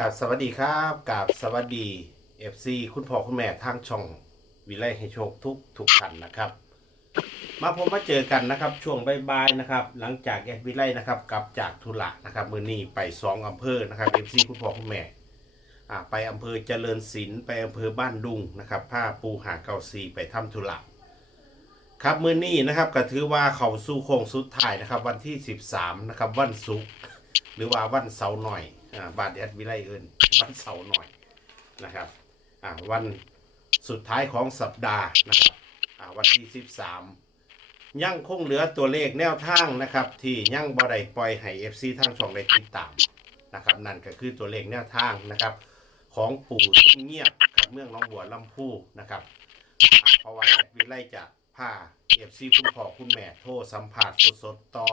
กับสวัสดีครับกับสวัสดี FC คุณพ่อคุณแม่ทางช่อง วิไลให้โชคทุกทุกท่านนะครับ มาผมมาเจอกันนะครับ ช่วงบ่ายๆนะครับ หลังจากแอดวิไลนะครับกลับจากธุระนะครับมือนี้ไปสองอำเภอนะครับ FC คุณพ่อคุณแม่อ่าไปอำเภอเจริญศิลป์ไปอำเภอบ้านดุงนะครับผ้าปูหาเกาซีไปทำธุระครับมือนี้นะครับก็ถือว่าเขาสู้โค้งสุดท้ายนะครับ วันที่ 13นะครับวันศุกร์หรือว่าวันเสาร์หน่อย อ่าบาทแอดวิไลเอินวันเสาร์หน่อยนะครับอ่าวันสุดท้ายของสัปดาห์นะครับอ่าวันที่ 13 ยังคงเหลือตัวเลขแนวทางนะครับ ที่ยังบ่ได้ปล่อยให้ FC ทางช่องได้ติดตามนะครับนั่นก็คือตัวเลขแนวทางนะครับ ของปู่ซุ่มเงียบครับเมืองหน้องบัวลำพูนะครับอ่าเพราะว่าแอดวิไลจะพา FC คุณพ่อคุณแม่โทรสัมผัสสดๆต่อ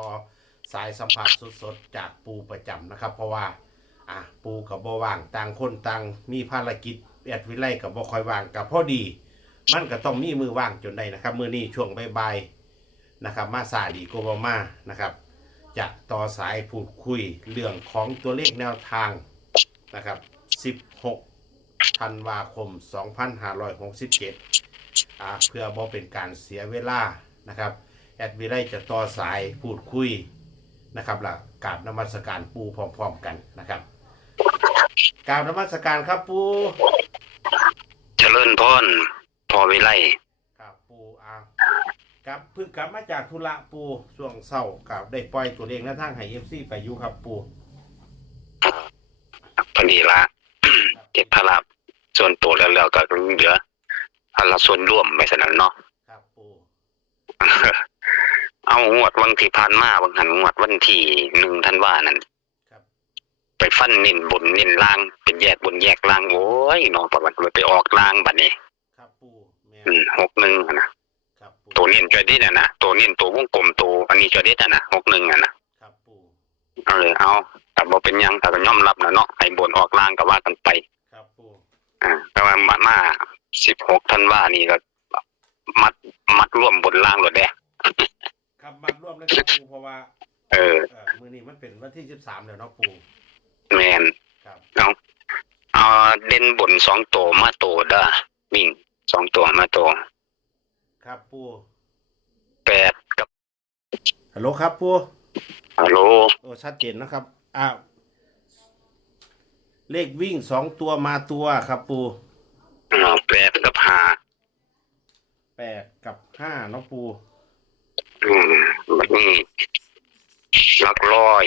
สายสัมผัสสดๆจากปูประจำนะครับ เพราะว่า อะปูกับบ่ว่างต่างคนต่างมีภารกิจแอดวิไลกับบ่คอยว่างกับพอดี มันก็ต้องมีมือว่างจนได้นะครับมือนี้ช่วงบ่ายๆนะครับ มาสายดีโกบามานะครับจะต่อสายพูดคุยเรื่องของตัวเลขแนวทางนะครับ 16 ธันวาคม 2567อ่าเพื่อบ่เป็นการเสียเวลานะครับแอดวิไลจะต่อสายพูดคุยนะครับหลักกาบนมัสการปูพร้อมๆกันนะครับ กราบนมัสการครับปูเจริญพรพอวิไลครับปูอาครับเพิ่งกลับมาจากธุระปูช่วงเศร้ากับได้ปล่อยตัวเลขหน้าทางให้เอฟซีไปอยู่ครับปูพอดีละเก็บภาระส่วนตัวแล้วแล้วก็เหลือภาระส่วนร่วมไม่สนั้นเนาะครับปูเอางวดวันที่ผ่านมาบางหันงวดวันที่หนึ่งท่านว่านั่นครับ ไปฟันเน้นบนเน้นล่าง เป็นแยกบนแยกล่างโอ้ยเนาะประวัติไปออกล่างบัดนี้ครับปูแม่อืมหกหนึ่งอะนะครับปูตัวเน้นจอยเด็ดอะนะตัวเน้นตัววงกลมตัวอันนี้จอยเด็ดอะนะหกหนึ่งอะนะครับปูเอาเลยเอาแต่บ่เป็นหยังแต่ก็ย่อมรับนะเนาะให้บนออกล่างก็ว่ากันไป ครับปูอ่าแต่ว่ามามาสิบหกท่านว่านี่ก็ มัดมัดร่วมบนล่างเลยเด้ครับมาร่วมเลยครับปูเพราะว่าเออเออมือนี้มันเป็นวันที่สิบสามแล้วเนาะปู แมนครับเอาเอาเด่นบนสองตัวมาตัวเด้อวิ่งสองตัวมาตัวครับปูแปดกับฮัลโหลครับปูฮัลโหลโอ้ชัดเจนนะครับอ้าวเลขวิ่งสองตัวมาตัวครับปูอ่าแปดกับห้าแปดกับห้าเนาะปูอืมบัดนี้ หลักร้อย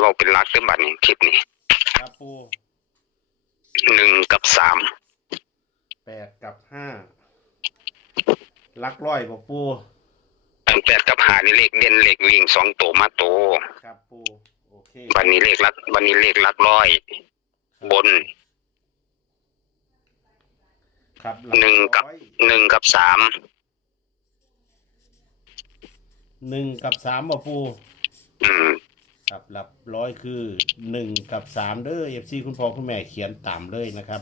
เราเป็นหลักขึ้นบัดนี้คลิปนี้ครับปูหนึ่งกับสามแปดกับห้าลักร้อยบ่ปูแปดกับห้านี่เลขเด่นเลขวิ่งสองตัวมาตัวครับปูโอเคบัดนี้เลขหลักบัดนี้เลขหลักร้อย บนครับหนึ่งกับร้อยหนึ่งกับสามหนึ่งกับสามบ่ปู อืมครับหลับร้อยคือหนึ่งกับสามเด้อเอฟซีคุณพ่อคุณแม่เขียนตามเลยนะครับ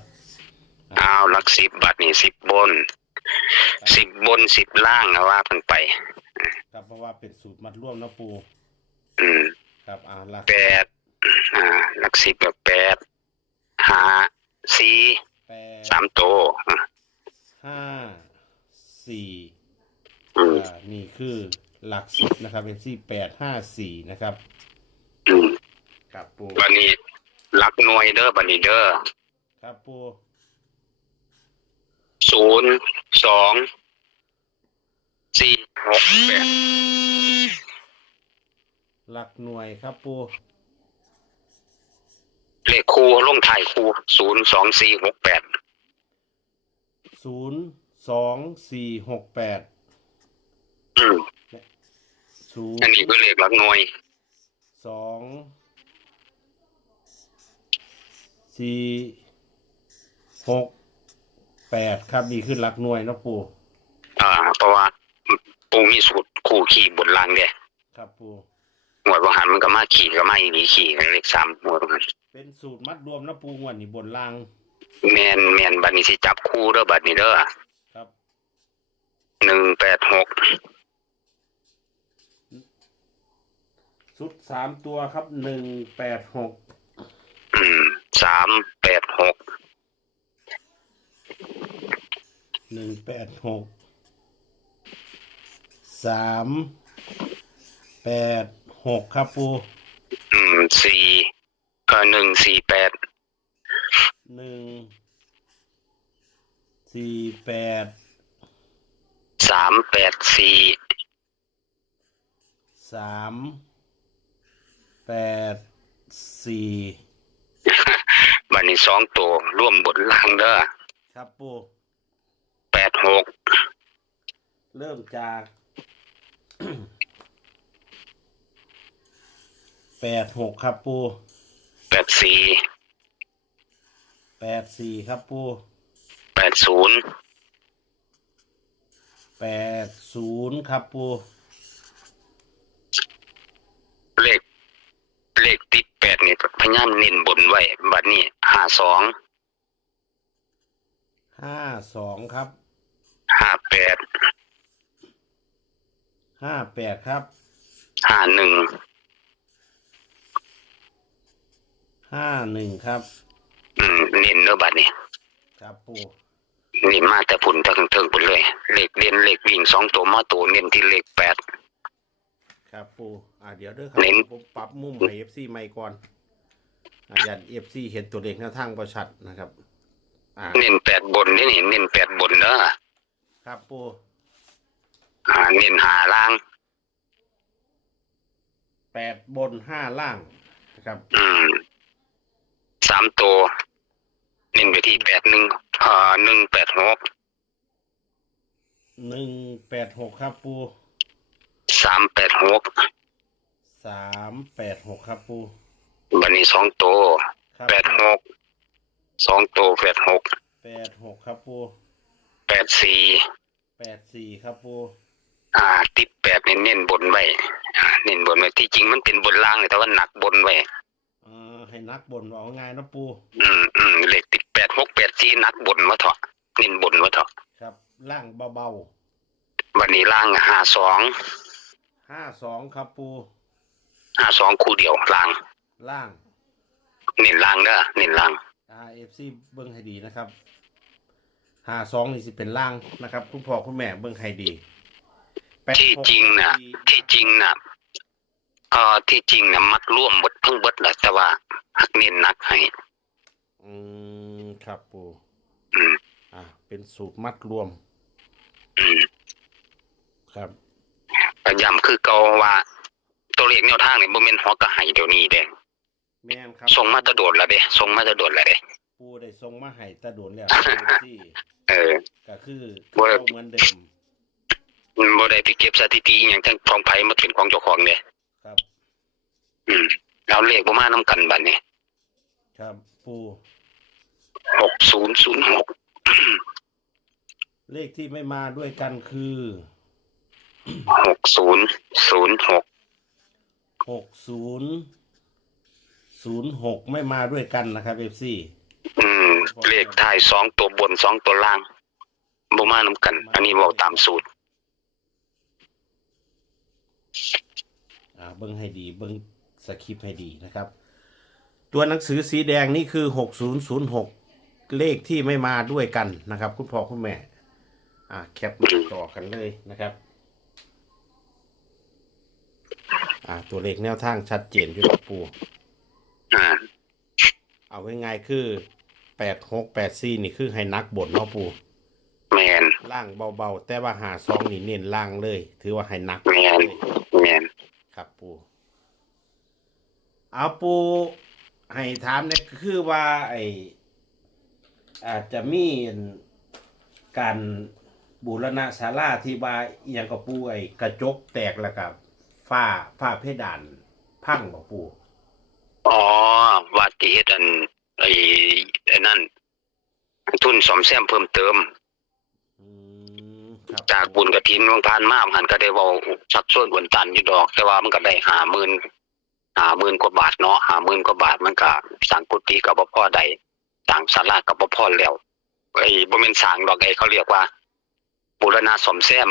เอาหลักสิบบัดนี้สิบบนสิบบนสิบล่างนะว่ากันไป ครับเพราะว่าเป็นสูตรมัดร่วมเนาะปูอืมครับอ่าหลักแปดอ่าหลักสิบแบบแปดห้าสี่แปดสามตัวอะห้าสี่อืม อ่านี่คือ หลักสิบนะครับเอฟซีแปดห้าสี่นะครับอืมครับปูบัดนี้หลักหน่วยเด้อบัดนี้เด้อครับปูศูนย์สองสี่หกแปดหลักหน่วยครับปูเลขคู่ลงท้ายคู่ศูนย์สองสี่หกแปดศูนย์สองสี่หกแปดอืม ศูนอันย์นี้คือเลขหลักหน่วยสองสี่หกแปดครับนี่คือหลักหน่วยเนาะปูอ่าเพราะว่าปูมีสูตรคู่ขี่บนล่างเด้ครับปูหมวดว่าหันมันก็มาขี่ก็มาอีหลีขี่กันเลขสามหมวดว่าหันเป็นสูตรมัดรวมนะปูงวนนี่บนล่าง แมนแมนบัดนี้สิจับคู่เด้อบัดนี้เด้อครับหนึ่งแปดหก ชุดสามตัวครับหนึ่งแปดหกอืมสามามแปดหกหนึ่งแปดหกสามแปดหกครับปูอืมสี่เออหนึ่งสี่แปดหนึ่งสี่แปดสามแปดสี่สามแปดสี่บันนี้สองตัวร่วมบนล่างเด้อครับปูแปดหกเริ่มจากแปดหกครับปูแปดสี่แปดสี่ครับปูแปดศูนย์แปดศูนย์ครับปู เลข เลขติดแปดนี่ พยายามเน้นบนไว้บัดนี้ห้าสองห้าสองครับห้าแปดห้าแปดครับห้าหนึ่งห้าหนึ่งครับ อืมเน้นเด้อบัดนี้ครับปูนี่มาแต่ผุนทั้งเทิงๆไปเลย เลขเด่นเลขวิ่งสองตัวมาตัวเน้นที่เลขแปดครับปูอ่าเดี๋ยวเด้อครับเน้น ผมปรับมุมให้เอฟซีใหม่ก่อน อ่ายันเอฟซีเห็นตัวเลขหน้าทางประชัดนะครับ อ่าเน้นแปดบนนี่นี่เน้นแปดบนเด้อครับปูอ่าเน้นหาล่าง แปดบนห้าล่างนะครับ อืมสามตัวเน้นไปที่แปดหนึ่งอ่าหนึ่งแปดหกหนึ่งแปดหกครับปูสามแปดหกสามแปดหกครับปู บันนี้สองตัวครับแปดหกสองตัวแปดหกแปดหกครับปูแปดสี่แปดสี่ครับปูอ่า ติดแปดเน้นเน้นบนไว้อ่าเน้นบนไว้ที่จริงมันเป็นบนล่างเลยแต่ว่าหนักบนไว้เอ่อให้นักบนเอาง่ายนะปูอืมอืมเลขติดแปดหกแปดสี่หนักบนวะเถอะเน้นบนวะเถอะครับล่างเบาวันนี้ล่างห้าสองๆห้าสองครับปูห้าสองคู่เดียวล่าง ล่างเน้นล่างเด้อเน้นล่าง RFC เบิ้งให้ดีนะครับห้าสองนี่สิเป็นล่างนะครับ คุณพ่อคุณแม่เบิ้งให้ดีแปดที่หกจริงนะสี่ที่จริงนะเอ่อที่จริงนะมัดร่วมหมดเพิ่งเบิดแหละแต่ว่าหักเน้นหนักให้ อืมครับปูอืม อ่าเป็นสูตรมัดรวมอืม ครับ พยายามคือเกาว่าตัวเลขแนวทางนี่บ่แม่นฮอกกะให้เดี๋ยวนี้เด้ แม่นครับส่งมาแตะโดดแล้วเด้ส่งมาแตะโดดแล้วเด้ปูได้ส่งมาให้ตาโดนแล้ว RFC เออก็คือบ่ได้เอาเหมือนเดิมบ่ได้ไปเก็บสถิติอหย่างทั้งของไผมาเป็นของเจ้าของเด้ครับ อืมเอาเลขบ่มานํกันบัดนี้ ครับปู6006เลขที่ไม่มาด้วยกันคือ6006หกศูนย์ ศูนย์หกไม่มาด้วยกันนะครับ FC อืม เลขท้ายสองตัวบนสองตัวล่างบ่มานํกัน อันนี้เว้าตามสูตร อ่า เบิ้งให้ดี เบิ้งสคริปต์ให้ดีนะครับ ตัวหนังสือสีแดงนี่คือหกศูนย์ศูนย์หกเลขที่ไม่มาด้วยกันนะครับ คุณพ่อคุณแม่ อ่า แคปมาต่อกันเลยนะครับ อ่า ตัวเลขแนวทางชัดเจนอยู่กับปู อ่าเอาไว้ง่ายๆคือแปดหกแปดสี่นี่คือให้นักบนเนาะปูแมนล่างเบาๆ แต่ว่าหาซองนี่เน้นล่างเลย ถือว่าให้นักแม่นเลยแมนครับปูเอาปูให้ถามเนี่ยคือว่าไออาจจะมีการบูรณะศาลาที่ว่าอหยังกับปูไอกระจกแตกแล้วกับฝ้าฝ้าเพดานพังบ่ปู อ๋อว่าที่เฮ็ดอันไอ้ไอ้นั่น ทุนซ่อมแซมเพิ่มเติมอืมครับจากบุญกระถินวงพานมาหันก็ได้เว้าชักชวนบนตันอยู่ดอก แต่ว่ามันก็ได้หาหมื่นหาหมื่นกว่าบาทเนาะหาหมื่นกว่าบาทมันก็สร้างกุฏิก็บ่พอได้สร้างศาลาก็บ่พอแล้วไอ้บ่แม่นสร้างดอกไอ้เขาเรียกว่า บูรณะซ่อมแซม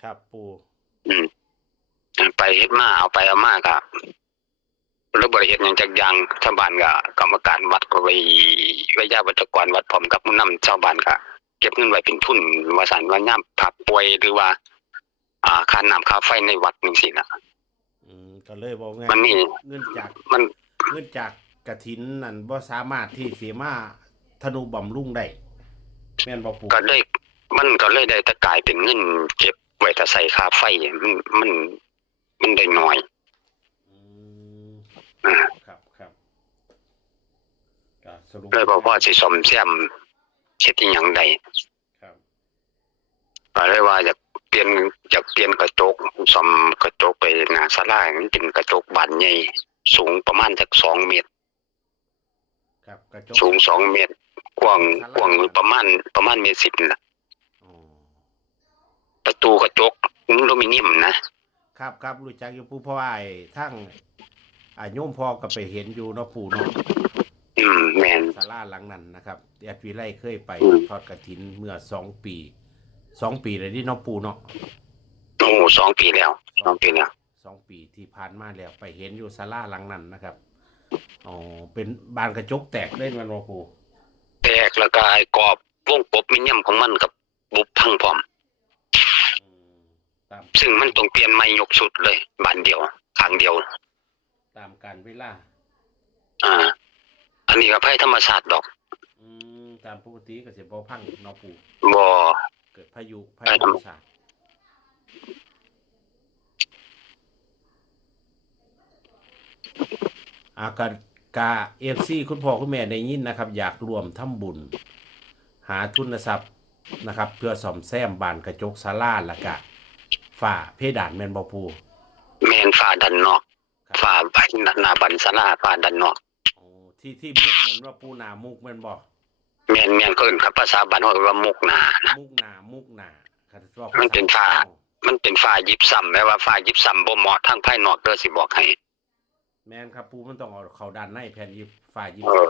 ครับ ปูอืมไปเฮ็ดมาเอาไปเอามาก็ แล้วบริเหตุอย่างจากอยางชาวบ้านก็กรรมการวัดก็ไปวิทยาวัจกรวัดพร้อมกับผู้นำชาวบ้านก็เก็บเงินไว้เป็นทุนว่าสันว่าย่ามผักป่วยหรือว่า อ่าค่าน้ำค่าไฟในวัดจังซี่นะอืมก็เลยบอกไงมันมีเงินจากมันเงินจากกระถินนั่นบ่สามารถที่สิมาธนูบำรุงได้แม่นบ่ปู่ก็เลยมันก็เลยได้แตะกลายเป็นเงินเก็บไว้ถ้าใส่ค่าไฟมันมันมันได้น้อยอืมอ่า ครับครับก็สรุปเลยบอกว่าสิซ่อมแซมเฮ็ดอีหยังได้ครับก็เลยว่าอยากเปลี่ยนอยากเปลี่ยนกระจกซ่อมกระจกไปหน้าศาลามันเป็นกระจกบานใหญ่สูงประมาณสัก2เมตร ครับกระจกสูงสองเมตร กว้างกว้างประมาณประมาณเมตรสิบนะอ๋อประตูกระจกอลูมิเนียมนะครับครับรู้จักอยู่ปู่เพราะว่าไอ้ทั้ง อ่าโยมพ่อก็ไปเห็นอยู่เนาะปู่เนาะอืมแมนศาลาหลังนั้นนะครับแอดวิไลเคยไปอืมทอดกระถินเมื่อสองปีสองปีเลยที่น้องปู่เนาะโอ้โหสองปีแล้วสองปีแล้วสองปีที่ผ่านมาแล้วไปเห็นอยู่ศาลาหลังนั้นนะครับอ๋อเป็นบานกระจกแตกเล่นมันบ่ปู่แตกแล้วก็ไอ้กรอบวงกบมิเนียมของมันกับบุบพังพร้อมอืมตามซึ่งมันต้องเปลี่ยนใหม่ยกชุดเลยบานเดียวทางเดียว ตามการเวลา อ่า อันนี้ก็ภัยธรรมชาติดอก อืมตามปกติก็สิบ่พังเนาะปู่บ่เกิดพายุพาไปยุทำธรรมชาติอากากาเอฟซีคุณพ่อคุณแม่ได้ยินนะครับ อยากรวมทำบุญ หาทุนทรัพย์นะครับ เพื่อซ่อมแซมบานกระจกศาลาและกะฝ้าเพดานแมนบอปู แมนฟ้าดันนอกครับฟ้าบาน หน้าบันศาลาฟ้าดันนอกโอ้ที่ที่มุกเหมือนว่าปูหนามุกแมนบอแมนแมนก็เอิ้นครับภาษาบ้านเฮาเรียกว่ามุกหนานะมุกหนามุกหนาครับว่ามันเป็นฝ้ามันเป็นฟ้ายิบซ้ำแม้ว่าฟ้ายิบซ้ำบ่เหมาะทางภายนอกเด้อสิบอกให้แมนครับปูมันต้องเอาเขาดันในแผ่นยิบฝ้ายิบเออ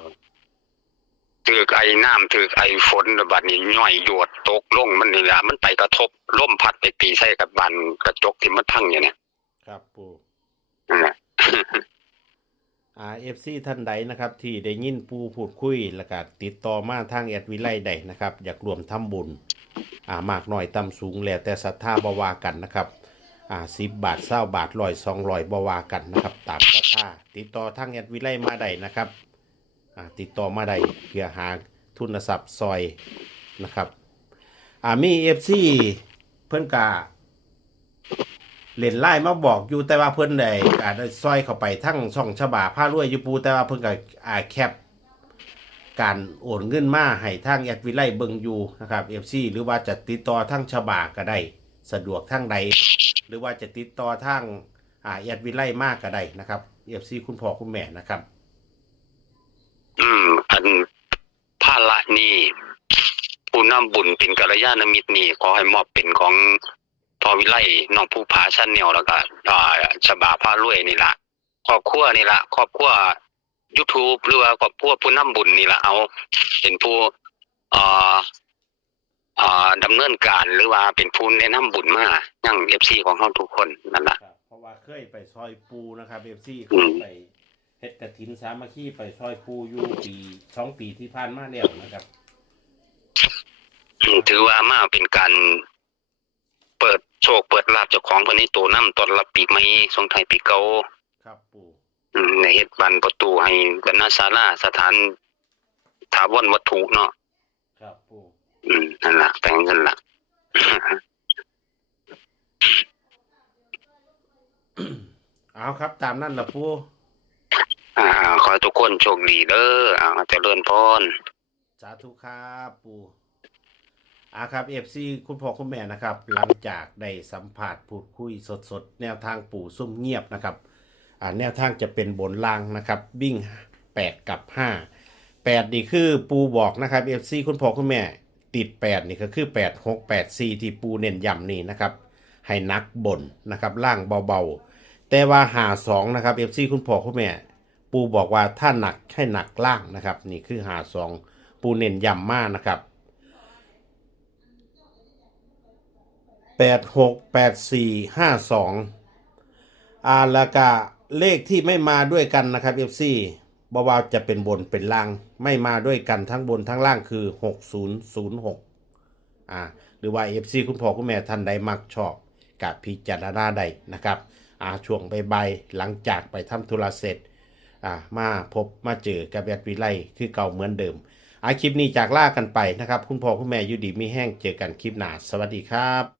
ถือกไอ้น้ำถือกไอ้ฝนบัดนี้ย่อยหยวดตกลงมันนี่แหละมันไปกระทบลมพัดไปตีใส่กับบันกระจกที่มันพังอยู่เนี่ยครับปูนั่นแหละ อ่าเอฟซีท่านใดนะครับ ที่ได้ยินปูพูดคุยแล้วก็ติดต่อมาทางแอดวิไลใดนะครับ อยากรวมทำบุญอ่ามากหน่อยต่ำสูงแล้วแต่ศรัทธาบวากันนะครับอ่าสิบบาทเศร้าบาทลอยสองลอยบวากันนะครับตามศรัทธาติดต่อทางแอดวิไลมาได้นะครับอ่าติดต่อมาได้เพื่อหาทุนทรัพย์ซอยนะครับอ่ามีเอฟซีเพื่อนกา เล่นไล่มาบอกอยู่แต่ว่าเพิ่นได้การได้ซอยเข้าไปทั้งช่องฉบาผ้ารวยอยู่ปูแต่ว่าเพิ่นก็อาแคปการโอนเงินมาให้ทางแอดวิไลเบิงอยู่นะครับ FC หรือว่าจะติดต่อทางฉบาก็ได้ สะดวกทางใด หรือว่าจะติดต่อทางอ่าแอดวิไลมากก็ได้นะครับ FC คุณพ่อคุณแม่นะครับ อืม อันภาระนี่ผู้นำบุญเป็นกัลยาณมิตรนี่ขอให้มอบเป็นของ พอวิไลน้องผู้ผาชั้นแนวแล้วก็อ่าฉบาผ้ารวยนี่ล่ะครอบครัวนี่ล่ะครอบครัว YouTube หรือว่าครอบครัวผู้นำบุญนี่ล่ะเอาเป็นผู้อ่าอ่าดำเนินการหรือว่าเป็นผู้แนะนำบุญมายัง FC ของเฮาทุกคนนั่นล่ะครับเพราะว่าเคยไปซอยปูนะครับ FC เคอืยมไปเฮ็ดกระถินสามัคคีไปซอยปูอยู่ปีสองปีที่ผ่านมาแล้วนะครับอืมถือว่ามาเป็นการ เปิดโชคเปิดลาบเจ้าของคนนี้ตัวนำตอนรับปีใหม่สงไทายปีเก่าครับปูอืมในเฮ็ดบันประตูให้บรรณาศาลาสถานถาวรวัตถุเนาะครับปูอืมนั่นล่ะแต่งนั่นล่ะเอาครับ ตามนั่นละปูอ่า ขอให้ทุกคนโชคดีเด้ออ่าเจริญพรสาธุครับปู อาครับเอฟซีคุณพ่อคุณแม่นะครับ หลังจากได้สัมผัสพูดคุยสดๆ แนวทางปู่ซุ่มเงียบนะครับอ่าแนวทางจะเป็นบนล่างนะครับวิ่งแปดกับห้าแปดนี่คือปูบอกนะครับเอฟซีคุณพ่อคุณแม่ ติดแปดนี่ก็คือแปดหกแปดซีที่ปูเน้นย้ำนี่นะครับ ให้นักบนนะครับล่างเบาๆ แต่ว่าหาสองนะครับเอฟซีคุณพ่อคุณแม่ ปูบอกว่าถ้าหนักให้หนักล่างนะครับ นี่คือหาสองปูเน้นย้ำมากนะครับ แปดหกแปดสี่ห้าสองอาล้วก็เลขที่ไม่มาด้วยกันนะครับ FC บว่าจะเป็นบนเป็นล่าง ไม่มาด้วยกันทั้งบนทั้งล่างคือ 6006อ่าหรือว่า FC คุณพ่อคุณแม่ท่านใดมักชอบกับพิจารณาใดนะครับอ่าช่วงใบๆหลังจากไปทำธุระเสร็จอ่ามาพบมาเจอกับแอดวิไลคือเก่าเหมือนเดิมอาคลิปนี้จากล่ากันไปนะครับ คุณพ่อคุณแม่อยู่ดีไมีแห้งเจอกันคลิปหน้าสวัสดีครับ